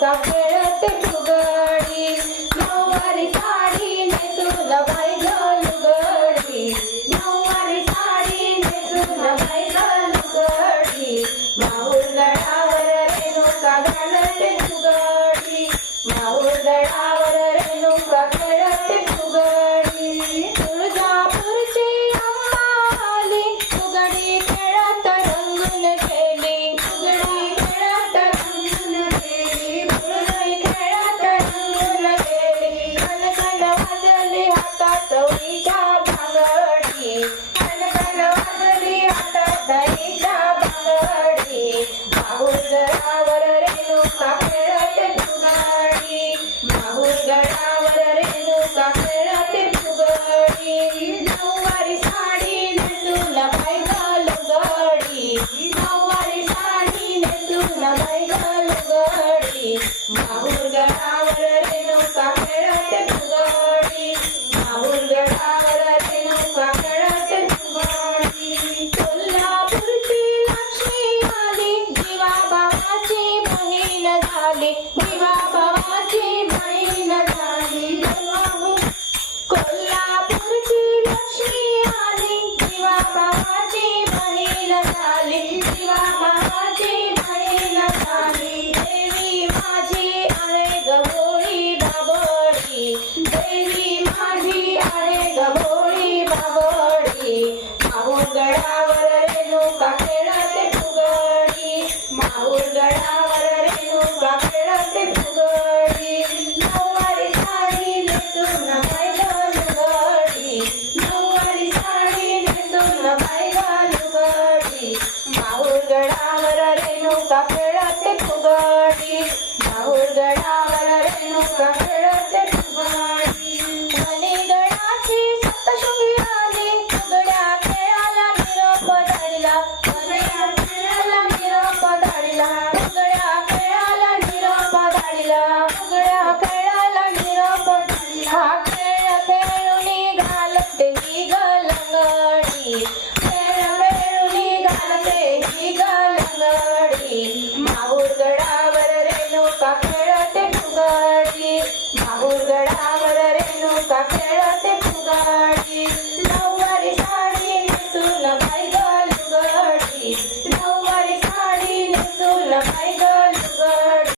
रेणुका खेळते फुगडी नऊवारी साडी नेसून बाई ग लुगडी नऊवारी साडी नेसून बाई ग लुगडी माहूर गडावर रेणुका घालते फुगडी माहूर गडावर रेणुका खेळते फुगडी तुळजापूरची अम्मा आली फुगडी खेळत रंगून गेली फुगडी खेळत रंगून गेली फुगडी खेळत रंगून गेली कणकण वाजली हातात विजा भांगडी कणकण वाजली हातात विजा भांगडी माहूर गडावर रेणुका खेळते फुगडी माहूर गडावर रेणुका खेळते फुगडी नऊवारी साडी नेसून बाई ग लुगडी नऊवारी साडी नेसून बाई ग लुगडी माहूर गडावर रेणुका खेळते फुगडी माहूर गडावर रेणुका खेळते फुगडी कोल्हापूरची लक्ष्मी आली जीवा बाबाची बहीण झाली जीवा